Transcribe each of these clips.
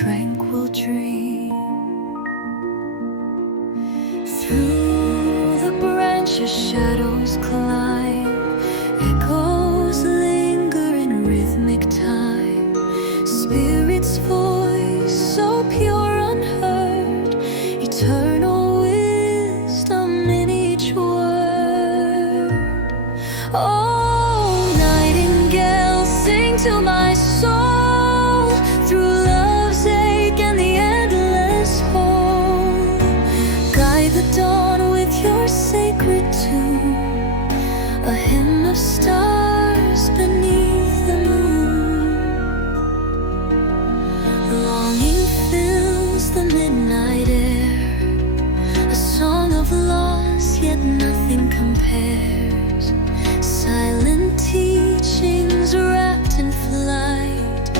tranquil dream. Through the branches shadows climb, echoes linger in rhythmic time. Spirit's voice so pure unheard, eternal wisdom in each word. Oh, Nightingale, sing to my soul through love's ache and the endless hope. Guide the dawn with your sacred tune, a hymn of stars beneath the moon. Longing fills the midnight air, a song of loss, yet nothing compares. Silent teachings wrapped in flight,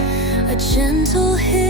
a gentle hymn